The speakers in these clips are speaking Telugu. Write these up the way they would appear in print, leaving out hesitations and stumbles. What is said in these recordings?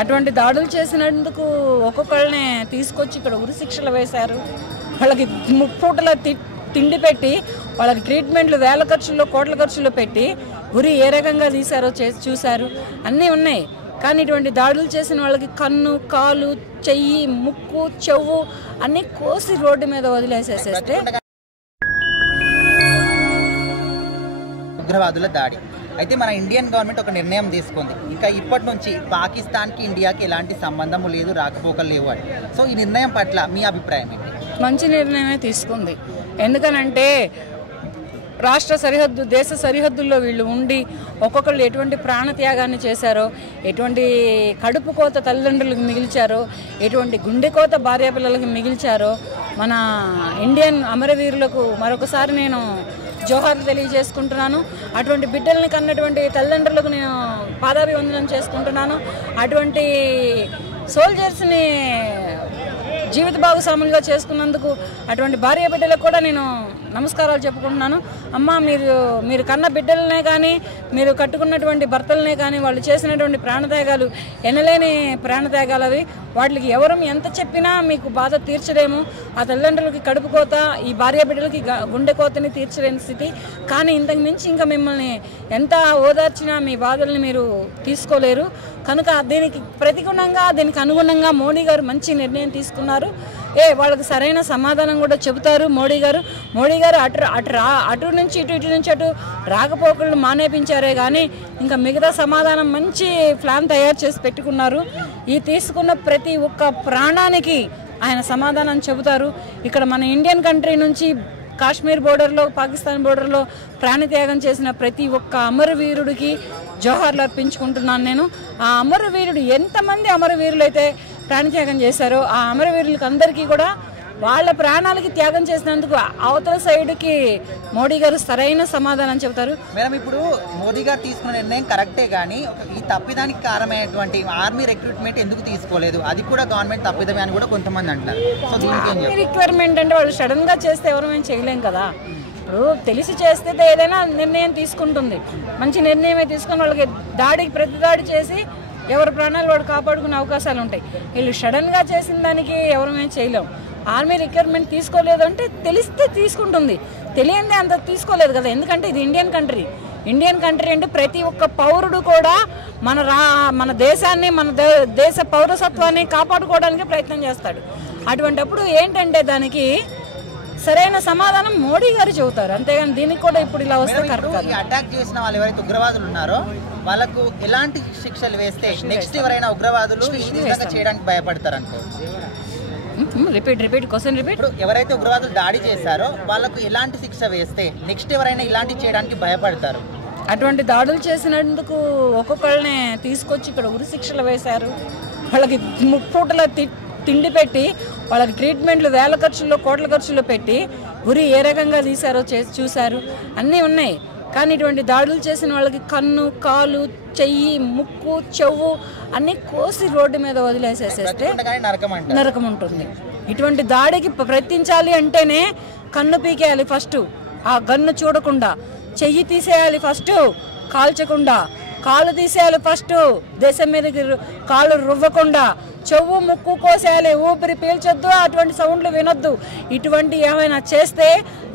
అటువంటి దాడులు చేసినందుకు ఒక్కొక్కళ్ళని తీసుకొచ్చి ఇక్కడ ఉరి శిక్షలు వేశారు. వాళ్ళకి ముప్పూటల తిండి పెట్టి వాళ్ళకి ట్రీట్మెంట్లు వేల ఖర్చుల్లో కోట్ల ఖర్చుల్లో పెట్టి ఉరి ఏ రకంగా తీశారో చూశారు. అన్నీ ఉన్నాయి. కానీ ఇటువంటి దాడులు చేసిన వాళ్ళకి కన్ను, కాలు, చెయ్యి, ముక్కు, చెవు అన్నీ కోసి రోడ్డు మీద వదిలేసేసేస్తే ఉగ్రవాదుల దాడి అయితే మన ఇండియన్ గవర్నమెంట్ ఒక నిర్ణయం తీసుకుంది. ఇక ఇప్పటి నుంచి పాకిస్తాన్కి ఇండియాకి ఎలాంటి సంబంధం లేదు, రాకపోకలు లేవు అని. సో ఈ నిర్ణయం పట్ల మీ అభిప్రాయం ఏంటి? మంచి నిర్ణయమే తీసుకుంది. ఎందుకనంటే రాష్ట్ర సరిహద్దు, దేశ సరిహద్దుల్లో వీళ్ళు ఉండి ఒక్కొక్కళ్ళు ఎటువంటి ప్రాణత్యాగాన్ని చేశారో, ఎటువంటి కడుపు కోత తల్లిదండ్రులకు మిగిల్చారో, ఎటువంటి గుండె కోత భార్యాపిల్లలకు మిగిల్చారో మన ఇండియన్ అమరవీరులకు మరొకసారి నేను జోహార్లు తెలియజేసుకుంటున్నాను. అటువంటి బిడ్డల్ని కన్నటువంటి తల్లిదండ్రులకు నేను పాదాభివందనం చేసుకుంటున్నాను. అటువంటి సోల్జర్స్ని జీవిత భాగస్వాములుగా చేసుకున్నందుకు అటువంటి భార్య బిడ్డలకు కూడా నేను నమస్కారాలు చెప్పుకుంటున్నాను. అమ్మ, మీరు కన్న బిడ్డలనే కానీ, మీరు కట్టుకున్నటువంటి భర్తలనే కానీ వాళ్ళు చేసినటువంటి ప్రాణత్యాగాలు ఎనలేని ప్రాణత్యాగాలు అవి. వాటికి ఎవరు ఎంత చెప్పినా మీకు బాధ తీర్చలేము. ఆ తల్లిదండ్రులకి కడుపు కోత, ఈ భార్య బిడ్డలకి గుండె కోతని తీర్చలేని స్థితి. కానీ ఇంతకు మించి ఇంకా మిమ్మల్ని ఎంత ఓదార్చినా మీ బాధల్ని మీరు తీసుకోలేరు. కనుక దీనికి ప్రతిగుణంగా, దీనికి అనుగుణంగా మోడీ గారు మంచి నిర్ణయం తీసుకున్నారు. వాళ్ళకి సరైన సమాధానం కూడా చెబుతారు మోడీ గారు. అటు నుంచి ఇటు నుంచి అటు రాకపోకళ్ళు మానేపించారే కానీ ఇంకా మిగతా సమాధానం మంచి ప్లాన్ తయారు చేసి పెట్టుకున్నారు. ఈ తీసుకున్న ప్రతి ఒక్క ప్రాణానికి ఆయన సమాధానం చెబుతారు. ఇక్కడ మన ఇండియన్ కంట్రీ నుంచి కాశ్మీర్ బోర్డర్లో, పాకిస్తాన్ బోర్డర్లో ప్రాణత్యాగం చేసిన ప్రతి ఒక్క అమరవీరుడికి జోహార్లు అర్పించుకుంటున్నాను నేను. ఆ అమరవీరుడు ఎంతమంది అమరవీరులు అయితే ప్రాణత్యాగం చేశారో ఆ అమరవీరులకి అందరికీ కూడా వాళ్ళ ప్రాణాలకి త్యాగం చేసినందుకు అవతల సైడ్కి మోడీ గారు సరైన సమాధానం చెబుతారు. మేడం, ఇప్పుడు మోదీ గారు తీసుకున్న నిర్ణయం కరెక్టే, కానీ ఈ తప్పిదానికి కారణమైనటువంటి ఆర్మీ రిక్రూట్మెంట్ ఎందుకు తీసుకోలేదు? అది కూడా గవర్నమెంట్ తప్పిదమే అని కూడా కొంతమంది అంటారు. సో దీనికి రిక్వైర్మెంట్ అంటే వాళ్ళు సడన్గా చేస్తే ఎవరు చేయలేం కదా. ఇప్పుడు తెలిసి చేస్తే ఏదైనా నిర్ణయం తీసుకుంటుంది. మంచి నిర్ణయమే తీసుకొని వాళ్ళకి ప్రతి దాడి చేసి ఎవరి ప్రాణాలు వాడు కాపాడుకునే అవకాశాలు ఉంటాయి. వీళ్ళు సడన్గా చేసిన దానికి ఎవరమేం చేయలేం. ఆర్మీ రిక్వైర్మెంట్ తీసుకోలేదు అంటే తెలిస్తే తీసుకుంటుంది, తెలియందే అంత తీసుకోలేదు కదా. ఎందుకంటే ఇది ఇండియన్ కంట్రీ అంటే ప్రతి ఒక్క పౌరుడు కూడా మన దేశాన్ని, మన దేశ పౌరసత్వాన్ని కాపాడుకోవడానికి ప్రయత్నం చేస్తాడు. అటువంటిప్పుడు ఏంటంటే దానికి సరైన సమాధానం మోడీ గారు చెబుతారు. అంతేగాని దీనికి కూడా ఇప్పుడు ఇలా వస్తే కరెక్ట్ కాదు. అటాక్ చేసిన వాళ్ళు ఎవరైతే ఉగ్రవాదులు ఉన్నారో వాళ్ళకు ఎలాంటి శిక్షలు వేస్తే నెక్స్ట్ ఎవరైనా ఉగ్రవాదులు చేయడానికి భయపడతారు అనుకోవచ్చు? Repeat question repeat. ఎవరైతే ఉగ్రవాదులు దాడి చేశారో వాళ్ళకు ఎలాంటి శిక్ష వేస్తే నెక్స్ట్ ఎవరైనా ఇలాంటివి చేయడానికి భయపడతారు? అటువంటి దాడులు చేసినందుకు ఒక్కొక్కళ్ళని తీసుకొచ్చి ఇక్కడ ఉరి శిక్షలు వేశారు. వాళ్ళకి ముప్పూటల తిండి పెట్టి వాళ్ళకి ట్రీట్మెంట్లు వేల ఖర్చుల్లో కోట్ల ఖర్చుల్లో పెట్టి ఉరి ఏ రకంగా తీశారో చూశారు. అన్నీ ఉన్నాయి. కానీ ఇటువంటి దాడులు చేసిన వాళ్ళకి కన్ను, కాలు, చెయ్యి, ముక్కు, చెవు అన్నీ కోసి రోడ్డు మీద వదిలేసేసేస్తే నరకం ఉంటుంది. ఇటువంటి దాడికి ప్రయత్నించాలి అంటేనే కన్ను పీకేయాలి ఫస్ట్, ఆ గన్ను చూడకుండా. చెయ్యి తీసేయాలి ఫస్ట్, కాల్చకుండా. కాలు తీసేయాలి ఫస్ట్, దేశం మీదకి కాలు రువ్వకుండా. చెవు, ముక్కు కోసేయాలి, ఊపిరి పీల్చొద్దు, అటువంటి సౌండ్లు వినొద్దు. ఇటువంటి ఏమైనా చేస్తే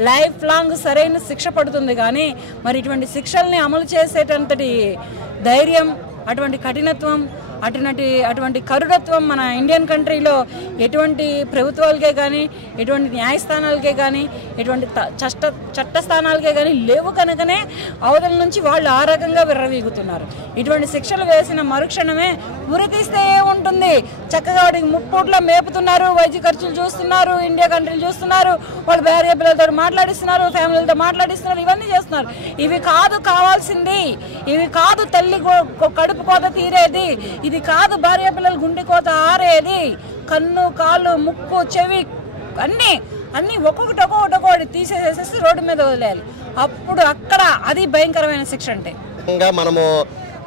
లైఫ్ లాంగ్ సరైన శిక్ష పడుతుంది. కానీ మరి ఇటువంటి శిక్షల్ని అమలు చేసేటంతటి ధైర్యం, అటువంటి కఠినత్వం, అటువంటి కరుడత్వం మన ఇండియన్ కంట్రీలో ఎటువంటి ప్రభుత్వాలకే కానీ, ఎటువంటి న్యాయస్థానాలకే కానీ, ఎటువంటి చట్టస్థానాలకే కానీ లేవు. కనుకనే అవతల నుంచి వాళ్ళు ఆ రకంగా విర్రవీగుతున్నారు. ఇటువంటి శిక్షలు వేసిన మరుక్షణమే ఉరి తీస్తే ఏముంటుంది, చక్కగా వాడికి ముప్పూట్లో మేపుతున్నారు, వైద్య ఖర్చులు చూస్తున్నారు, ఇండియా కంట్రీలు చూస్తున్నారు, వాళ్ళు భార్య పిల్లలతో మాట్లాడిస్తున్నారు, ఫ్యామిలీలతో మాట్లాడిస్తున్నారు, ఇవన్నీ చేస్తున్నారు. ఇవి కాదు కావాల్సింది, ఇవి కాదు తల్లి కడుపు కోత తీరేది, ఇది కాదు భార్య పిల్లలు గుండె కోత ఆరేది. కన్ను, కాళ్ళు, ముక్కు, చెవి అన్నీ ఒక్కొక్కటి తీసేసేసి రోడ్డు మీద వదిలేయాలి. అప్పుడు అక్కడ అది భయంకరమైన శిక్ష. అంటే మనము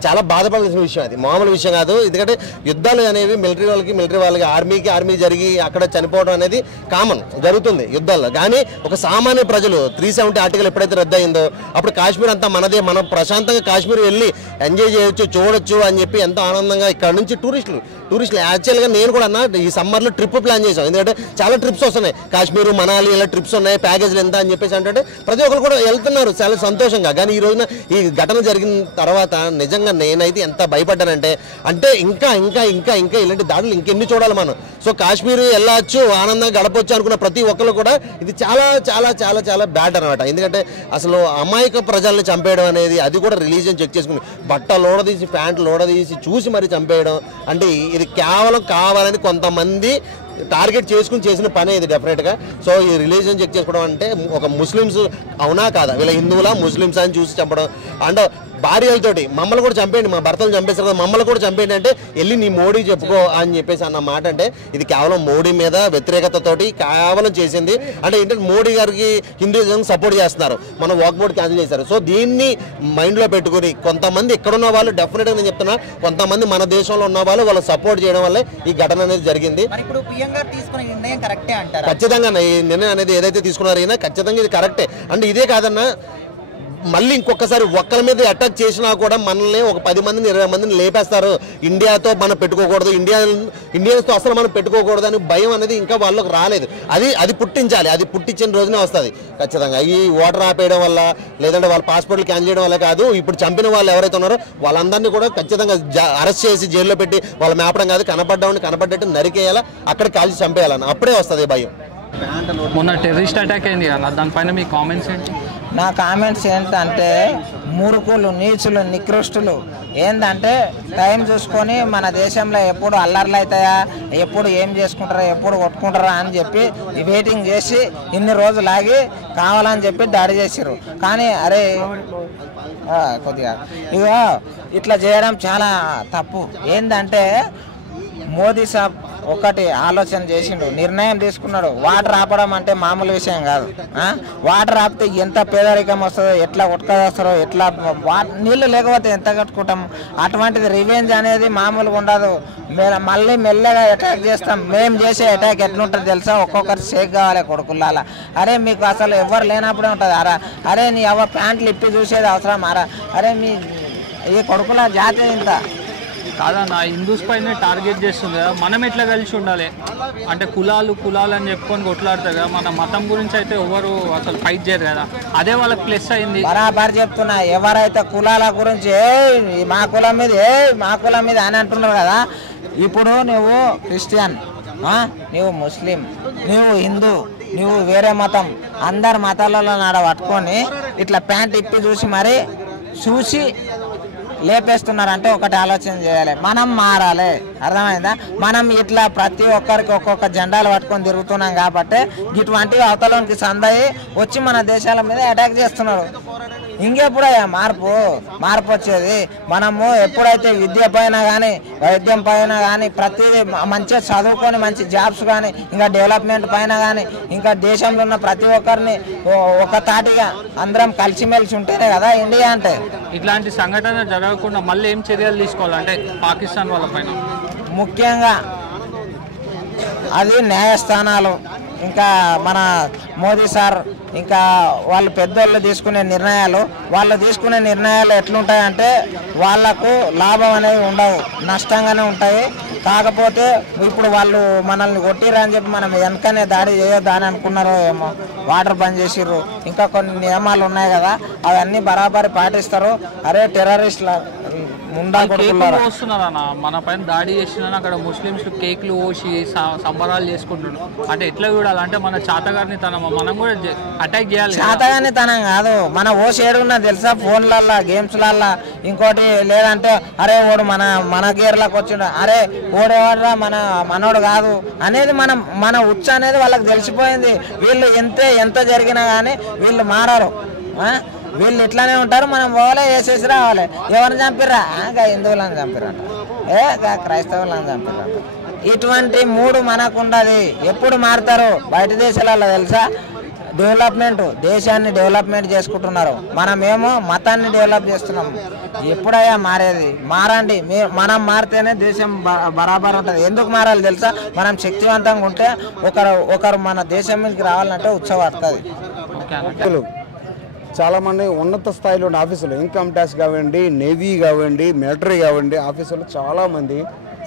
చాలా బాధపడాల్సిన విషయం, అది మామూలు విషయం కాదు. ఎందుకంటే యుద్ధాలు అనేవి మిలిటరీ వాళ్ళకి ఆర్మీ జరిగి అక్కడ చనిపోవడం అనేది కామన్ జరుగుతుంది యుద్ధాల్లో. కానీ ఒక సామాన్య ప్రజలు 370 ఆర్టికల్ ఎప్పుడైతే రద్దు అయిందో అప్పుడు కాశ్మీర్ అంతా మనదే, మనం ప్రశాంతంగా కాశ్మీర్ వెళ్ళి ఎంజాయ్ చేయొచ్చు, చూడొచ్చు అని చెప్పి ఎంతో ఆనందంగా ఇక్కడ నుంచి టూరిస్టులు యాక్చువల్గా నేను కూడా అన్న ఈ సమ్మర్లో ట్రిప్ ప్లాన్ చేశాం. ఎందుకంటే చాలా ట్రిప్స్ వస్తున్నాయి, కాశ్మీర్ మనాలి ఇలా ట్రిప్స్ ఉన్నాయి, ప్యాకేజీలు ఎంత అని చెప్పేసి అంటే ప్రతి ఒక్కరు కూడా వెళ్తున్నారు చాలా సంతోషంగా. కానీ ఈ రోజున ఈ ఘటన జరిగిన తర్వాత నిజంగా నేనైతే ఎంత భయపడ్డానంటే, అంటే ఇంకా ఇంకా ఇంకా ఇంకా ఇలాంటి దాడులు ఇంకెన్ని చూడాలి మనం. సో కాశ్మీర్ వెళ్ళచ్చు, ఆనందంగా గడపచ్చు అనుకున్న ప్రతి ఒక్కరు కూడా ఇది చాలా చాలా చాలా చాలా బ్యాడ్ అనమాట. ఎందుకంటే అసలు అమాయక ప్రజల్ని చంపేయడం అనేది, అది కూడా రిలీజియన్ చెక్ చేసుకుని బట్టలు లోడదీసి ప్యాంట్లు లోడదీసి చూసి మరి చంపేయడం అంటే ఇది కేవలం కావాలని కొంతమంది టార్గెట్ చేసుకుని చేసిన పనే ఇది డెఫినెట్గా. సో ఈ రిలీజియన్ చెక్ చేసుకోవడం అంటే ఒక ముస్లిమ్స్ అవునా కాదా, వీళ్ళ హిందువులా ముస్లిమ్స్ అని చూసి చంపడం. అండ్ భార్యలతోటి మమ్మల్ని కూడా చంపేయండి, మా భర్తలు చంపేస్తారు కదా మమ్మల్ని కూడా చంపేయండి అంటే వెళ్ళి నీ మోడీ చెప్పుకో అని చెప్పేసి అన్న మాట. అంటే ఇది కేవలం మోడీ మీద వ్యతిరేకతతోటి కేవలం చేసింది. అంటే ఏంటంటే మోడీ గారికి హిందూయిజం సపోర్ట్ చేస్తున్నారు, మన వాక్ బోర్డ్ క్యాన్సిల్ చేశారు. సో దీన్ని మైండ్లో పెట్టుకుని కొంతమంది ఎక్కడున్న వాళ్ళు డెఫినెట్గా నేను చెప్తున్నా, కొంతమంది మన దేశంలో ఉన్న వాళ్ళు సపోర్ట్ చేయడం వల్లే ఈ ఘటన అనేది జరిగింది. ఖచ్చితంగా ఈ నిర్ణయం అనేది ఏదైతే తీసుకున్నారో అయినా ఖచ్చితంగా ఇది కరెక్టే. అంటే ఇదే కాదన్నా, మళ్ళీ ఇంకొకసారి ఒక్కరి మీద అటాక్ చేసినా కూడా మనల్ని ఒక 10 మందిని 20 మందిని లేపేస్తారు. ఇండియాతో మనం పెట్టుకోకూడదు, ఇండియన్స్తో అసలు మనం పెట్టుకోకూడదు అని భయం అనేది ఇంకా వాళ్ళకి రాలేదు. అది పుట్టించాలి, అది పుట్టించిన రోజునే వస్తుంది ఖచ్చితంగా. ఈ ఓటర్ ఆపేయడం వల్ల లేదంటే వాళ్ళ పాస్పోర్ట్లు క్యాన్సిల్ చేయడం వల్ల కాదు, ఇప్పుడు చంపిన వాళ్ళు ఎవరైతే ఉన్నారో వాళ్ళందరినీ కూడా ఖచ్చితంగా అరెస్ట్ చేసి జైల్లో పెట్టి వాళ్ళ మేపడం కాదు, కనపడ్డట్టు నరికేయాలా, అక్కడ కాల్చి చంపేయాలని, అప్పుడే వస్తుంది భయం. మొన్న టెర్రరిస్ట్ అటాక్ అయింది కదా, దానిపైన మీ కామెంట్స్ ఏంటి? నా కామెంట్స్ ఏంటంటే మురుకులు, నీచులు, నికృష్టులు. ఏంటంటే టైం చూసుకొని మన దేశంలో ఎప్పుడు అల్లర్లు అవుతాయా, ఎప్పుడు ఏం చేసుకుంటారా, ఎప్పుడు కొట్టుకుంటారా అని చెప్పి వెయిటింగ్ చేసి ఇన్ని రోజులు ఆగి కావాలని చెప్పి దాడి చేసిర్రు. కానీ అరే కొద్దిగా ఇగో ఇట్లా చేయడం చాలా తప్పు. ఏంటంటే మోదీ సాబ్ ఒకటి ఆలోచన చేసిండు, నిర్ణయం తీసుకున్నాడు. వాటర్ ఆపడం అంటే మామూలు విషయం కాదు. వాటర్ ఆపితే ఎంత పేదరికం వస్తుందో, ఎట్లా ఉట్కదొస్తారో, ఎట్లా నీళ్ళు లేకపోతే ఎంత కట్టుకుంటాం. అటువంటిది రివెంజ్ అనేది మామూలుగా ఉండదు. మళ్ళీ మెల్లగా అటాక్ చేస్తాం. మేము చేసే అటాక్ ఎట్లుంటుంది తెలుసా, ఒక్కొక్కరు షేక్ కావాలి కొడుకుల్లాల. అరే మీకు అసలు ఎవరు లేనప్పుడే ఉంటుంది. అరే నీ ఎవరు ప్యాంట్లు ఇప్పి చూసేది అవసరం. అరే మీ ఈ కొడుకుల జాతి ఇంత కాదన్న, హిందూస్ పైన టార్గెట్ చేస్తుంది కదా, మనం ఎట్లా కలిసి ఉండాలి అంటే కులాలు అని చెప్పుకొని కొట్లాడతారు కదా, మన మతం గురించి అయితే ఎవరు అసలు ఫైట్ చేయరు కదా, అదే వాళ్ళకి ప్లస్ అయింది. బరాబర్ చెప్తున్నా, ఎవరైతే కులాల గురించి మా కులం మీద అని అంటున్నారు కదా, ఇప్పుడు నువ్వు క్రిస్టియన్, నువ్వు ముస్లిం, నువ్వు హిందూ, నువ్వు వేరే మతం, అందరు మతాలలో నాడ పట్టుకొని ఇట్లా ప్యాంట్ ఇప్పి చూసి మరి చూసి లేపేస్తున్నారంటే ఒకటి ఆలోచన చేయాలి, మనం మారాలి. అర్థమైందా? మనం ఇట్లా ప్రతి ఒక్కరికి ఒక్కొక్క జెండాలు పట్టుకొని తిరుగుతున్నాం కాబట్టి ఇటువంటి అవతలోనికి సందయి వచ్చి మన దేశాల మీద అటాక్ చేస్తున్నారు. ఇంకెప్పుడయ్యా మార్పు వచ్చేది? మనము ఎప్పుడైతే విద్య పైన కానీ వైద్యం పైన కానీ ప్రతిదీ మంచిగా చదువుకొని మంచి జాబ్స్ కానీ ఇంకా డెవలప్మెంట్ పైన కానీ ఇంకా దేశంలో ఉన్న ప్రతి ఒక్కరిని ఒక తాటిగా అందరం కలిసిమెలిసి ఉంటేనే కదా ఇండియా అంటే. ఇట్లాంటి సంఘటన జరగకుండా మళ్ళీ ఏం చర్యలు తీసుకోవాలంటే పాకిస్తాన్ వాళ్ళ పైన ముఖ్యంగా అది న్యాయస్థానాలు, ఇంకా మన మోదీ సార్, ఇంకా వాళ్ళు పెద్దోళ్ళు తీసుకునే నిర్ణయాలు ఎట్లుంటాయంటే వాళ్ళకు లాభం అనేవి ఉండవు, నష్టంగానే ఉంటాయి. కాకపోతే ఇప్పుడు వాళ్ళు మనల్ని కొట్టిర్రు అని చెప్పి మనం వెనకనే దాడి చేయొద్దు అని అనుకున్నారో ఏమో, వాటర్ బంద్ చేసిర్రు, ఇంకా కొన్ని నియమాలు ఉన్నాయి కదా అవన్నీ బరాబరి పాటిస్తారు. అరే టెర్రరిస్ట్ల వస్తున్నారన్న, మన పైన దాడి చేసిన అక్కడ ముస్లింస్ కేక్లు పోసి సంబరాలు చేసుకుంటున్నారు. అంటే ఎట్లా చూడాలంటే మన చాతగారిని మనం కూడా అటాక్ చేయాలి. చాతగాని తనం కాదు, మన ఓసి ఏడున్నా తెలుసా, ఫోన్లల్లో గేమ్స్లల్లో ఇంకోటి. లేదంటే అరే ఓడు మన గేర్లకు వచ్చిండు, అరే ఓడేవాడ్రా మనోడు కాదు అనేది మన ఉచ్చ అనేది వాళ్ళకి తెలిసిపోయింది. వీళ్ళు ఎంత జరిగినా కానీ వీళ్ళు మారారు. వీళ్ళు ఇట్లానే ఉంటారు. మనం పోవాలి, వేసేసి రావాలి. ఎవరిని చంపిర్రా? హిందువులను చంపిరంట, క్రైస్తవులను చంపిరంట. ఇటువంటి మూడు మనకు ఉండదు. ఎప్పుడు మారుతారు బయట దేశాలలో తెలుసా? డెవలప్మెంట్, దేశాన్ని డెవలప్మెంట్ చేసుకుంటున్నారు, మనమేమో మతాన్ని డెవలప్ చేస్తున్నాం. ఎప్పుడయ్యా మారేది? మారండి, మనం మారితేనే దేశం బరాబర్ ఉంటుంది. ఎందుకు మారాలి తెలుసా? మనం శక్తివంతంగా ఉంటే ఒకరు మన దేశం మీదకి రావాలంటే ఉత్సవం వస్తుంది. చాలామంది ఉన్నత స్థాయిలో ఉన్న ఆఫీసులు, ఇన్కమ్ ట్యాక్స్ కావండి, నేవీ కావండి, మిలిటరీ కావండి, ఆఫీసులు చాలామంది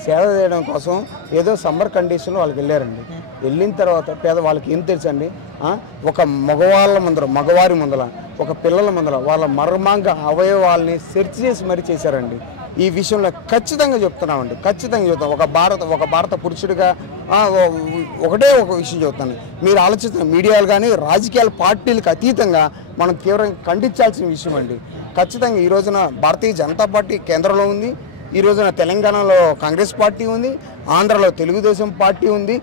సేవ చేయడం కోసం ఏదో సమ్మర్ కండిషన్లో వాళ్ళకి వెళ్ళారండి. వెళ్ళిన తర్వాత వాళ్ళకి ఏం తెలుసండి, ఒక మగవారి ముందల ఒక పిల్లల ముందల వాళ్ళ మర్మాంగ అవయవాల్ని సెర్చ్ చేసి మరీ చేశారండి. ఈ విషయంలో ఖచ్చితంగా చెప్తున్నామండి, ఖచ్చితంగా చెప్తాం. ఒక భారత పురుషుడిగా ఒకటే ఒక విషయం చెప్తాను, మీరు ఆలోచిస్తున్న మీడియాలు కానీ రాజకీయాల పార్టీలకు అతీతంగా మనం తీవ్రంగా ఖండించాల్సిన విషయం అండి. ఖచ్చితంగా ఈ రోజున భారతీయ జనతా పార్టీ కేంద్రంలో ఉంది, ఈ రోజున తెలంగాణలో కాంగ్రెస్ పార్టీ ఉంది, ఆంధ్రలో తెలుగుదేశం పార్టీ ఉంది,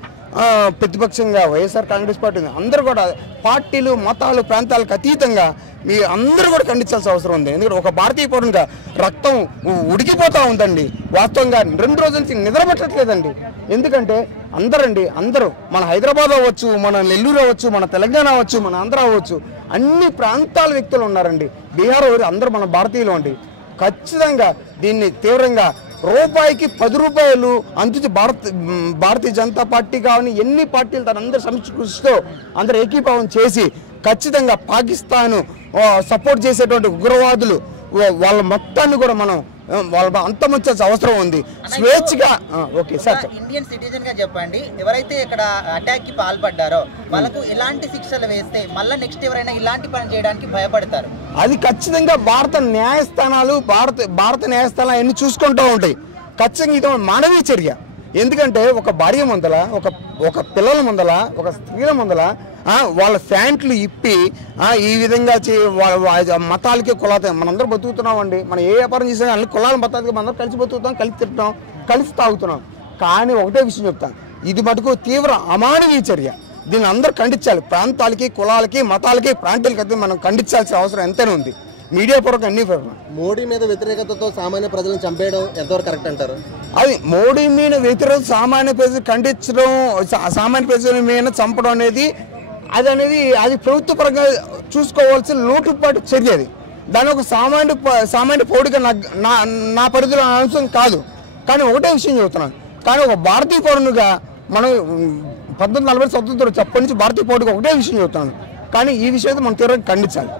ప్రతిపక్షంగా వైఎస్ఆర్ కాంగ్రెస్ పార్టీ ఉంది. అందరూ కూడా పార్టీలు, మతాలు, ప్రాంతాలకు అతీతంగా మీ అందరూ కూడా ఖండించాల్సిన అవసరం ఉంది. ఎందుకంటే ఒక భారతీయ పౌరునిగా రక్తం ఉడికిపోతూ ఉందండి. వాస్తవంగా 2 రోజుల నుంచి నిద్రపట్టట్లేదండి. ఎందుకంటే అందరూ మన హైదరాబాద్ అవ్వచ్చు, మన నెల్లూరు అవ్వచ్చు, మన తెలంగాణ అవ్వచ్చు, మన ఆంధ్ర అవ్వచ్చు, అన్ని ప్రాంతాల వ్యక్తులు ఉన్నారండి. బీహార్ అందరూ మన భారతీయులు అండి. ఖచ్చితంగా దీన్ని తీవ్రంగా రూపాయికి 10 రూపాయలు అందించి భారతీయ జనతా పార్టీ కావని ఎన్ని పార్టీలు తన అందరి సంస్కృతితో అందరూ ఏకీభావం చేసి ఖచ్చితంగా పాకిస్తాన్ సపోర్ట్ చేసేటువంటి ఉగ్రవాదులు వాళ్ళ మొత్తాన్ని కూడా మనం వాళ్ళ అంతమొచ్చాల్సిన అవసరం ఉంది. స్వేచ్ఛగా ఓకే సార్, ఇండియన్ సిటిజన్ గా చెప్పండి, ఎవరైతే ఇక్కడ అటాక్ కి పాల్పడ్డారో వాళ్ళకు ఎలాంటి శిక్షలు వేస్తే మళ్ళీ నెక్స్ట్ ఎవరైనా ఇలాంటి పని చేయడానికి భయపడతారు? అది ఖచ్చితంగా భారత న్యాయస్థానాలు అన్ని చూసుకుంటూ ఉంటాయి. ఖచ్చితంగా ఇది మానవీయ చర్య. ఎందుకంటే ఒక భార్య ముందల, ఒక పిల్లల ముందల, ఒక స్త్రీల ముందల వాళ్ళ ఫ్యాంట్లు ఇప్పి ఈ విధంగా మతాలకి కులాలకి మనందరూ బతుకుతున్నామండి. మనం ఏ వ్యాపారం చేసినా అన్ని కులాల మతాలకి మనందరూ కలిసి బతుకుతాం, కలిసి తింటాం, కలిసి తాగుతున్నాం. కానీ ఒకటే విషయం చెప్తాను, ఇది మటుకు తీవ్ర అమానవీయ చర్య. దీన్ని అందరూ ఖండించాలి. ప్రాంతాలకి, కులాలకి, మతాలకి, ప్రాంతాలకి అయితే మనం ఖండించాల్సిన అవసరం ఎంతైనా ఉంది. మీడియా పూర్వక అన్ని మోడీ మీద వ్యతిరేకతతో సామాన్య ప్రజలను చంపేయడం ఎంతవరకు కరెక్ట్ అంటారు? అది మోడీ మీద వ్యతిరేకత సామాన్య ప్రజలు ఖండించడం, సామాన్య ప్రజల మీద చంపడం అనేది అది ప్రభుత్వ పరంగా చూసుకోవాల్సిన లోటుపాటు చర్య. అది దాని ఒక సామాన్య పౌరుడిగా నా పరిధిలో అంశం కాదు. కానీ ఒకటే విషయం చెబుతున్నాను, కానీ ఒక భారతీయ పౌరునిగా మనం 1940 స్వతంత్రం అప్పటి నుంచి భారతీయ పౌరుడిగా ఒకటే విషయం చెబుతున్నాను. కానీ ఈ విషయం మనం తీవ్రంగా ఖండించాలి.